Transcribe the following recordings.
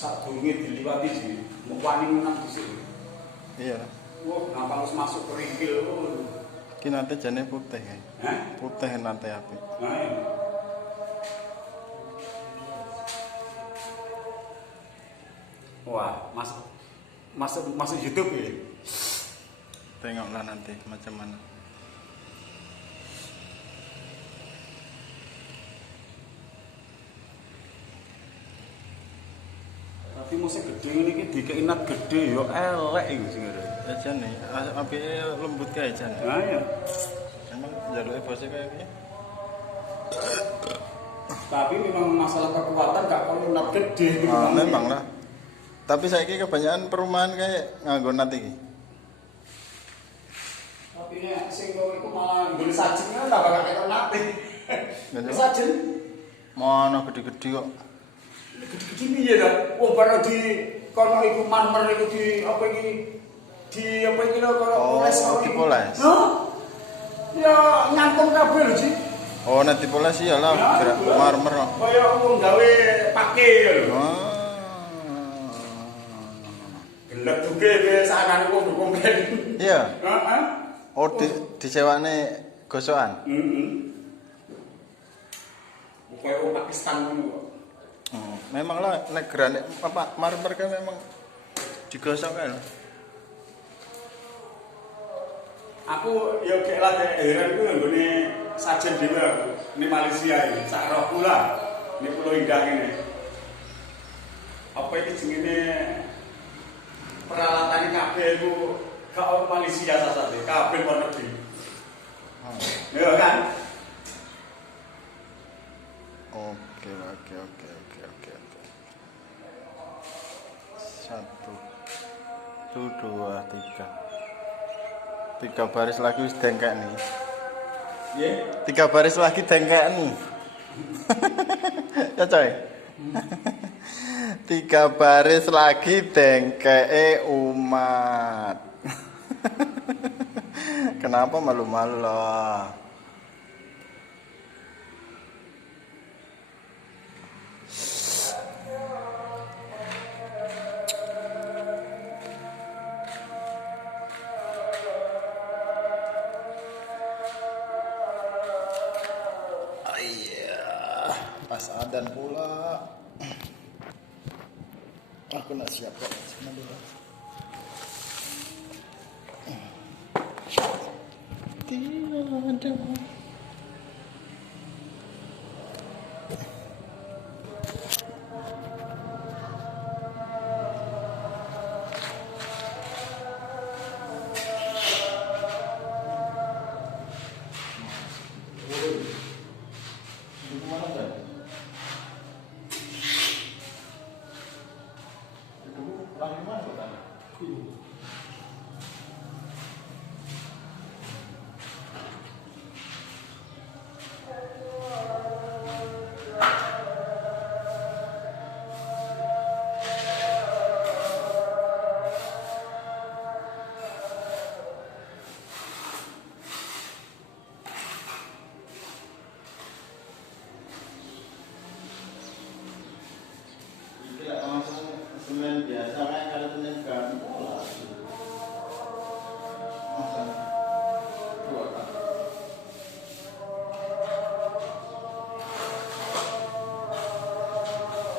Sak durunge diliwati sih, mau wani menang dhisik. Iya. Wah, ngapa harus masuk ke ringkil. Ki nate jane putih. Hah? Putih nate apik. Nah, iya. Wah, masuk YouTube ya. Tengoklah nanti macam mana. Tapi musik gede ini ki dikeinat gede yo elek iki sing ngene. Ya jane, apike lembut kae jane. Nah ya. Emang jaluke bose kae piye? Tapi memang masalah kekuatan gak perlu nat gede gitu. Memang lah. Tapi saiki kebanyakan perumahan kayak nganggo nat iki. Tapi nek sing kowe iku malah nggone sajengnya ora bakal ketok nate. Sajen. Mana gede-gede kok. Gede-gede piye ta? Wong baru di kono iku marmer iku di apa iki? Di apa iki lho kono poles Oh, dipoles. Hah? Ya ngantung kabeh lho, Ci. Oh, nek dipoles iyalah gerak marmer kok. Kaya wong gawe pake lho. Gelek duke wis anane wong dukung kan. Iya. Heeh. Oh, disewane gosokan. Kaya wong Pakistan ngono kok. Memang lah nek gerane apa marmer kan memang digosok kan. Aku ya kayak lah heran ku nggone sajen dhewe aku ning Malaysia iki sak rohku lah ning Pulau Indah ngene. Apa iki jenenge peralatan kabeh iku gak ono Malaysia sasate, kabeh luar negeri. Ya kan? Oke. 1, 2, 3. 3 baris lagi wis dengkek nih. Nggih. 3 baris lagi dengkek nih. Ya coy. 3 baris lagi dengkeke umat. Kenapa malu-malu lah? Pas adan pula. Aku nak siap kok. Tiada. Semen biasa kan kalau semen ganti pola.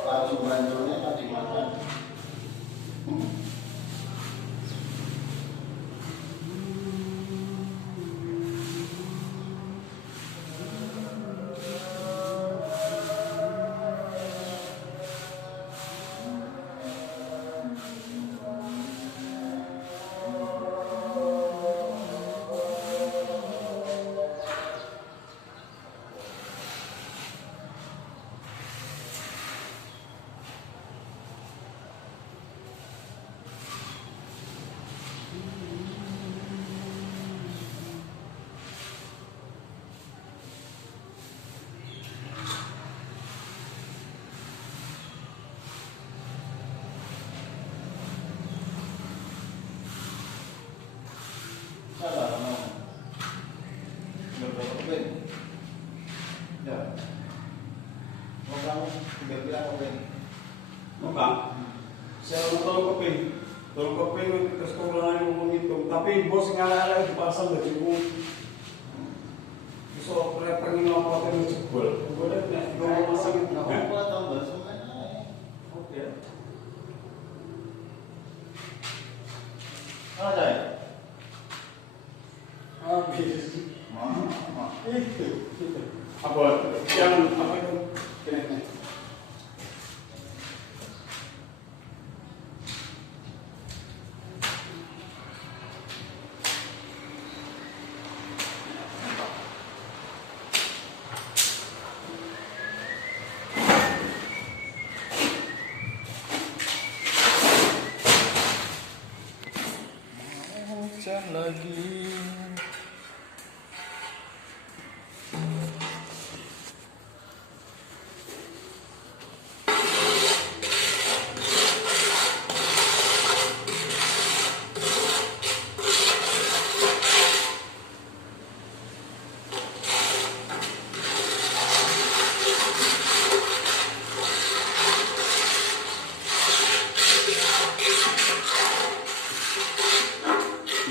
Langsung banjurnya tadi makan. Ya. Mau kamu tinggal bilang apa ini? Mau Saya tolong keping terus kemudian ngomong itu. Tapi bos ngalah-ngalah dipasang bajuku. So pengen ngopotin jebol. Boleh nek ngomong masang itu. Apa tambah semuanya? Oke. Ada ya? Habis. Itu. Apa yang apa itu? Kene. Hujan lagi.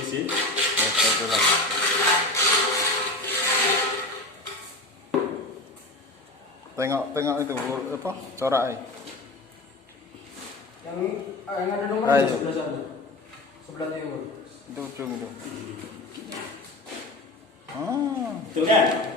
Isi. Tengok itu apa? Corak. Yang ada nomor Ayo. di sebelah sana. Sebelah timur. Itu ujung itu. Ah. Betul kan?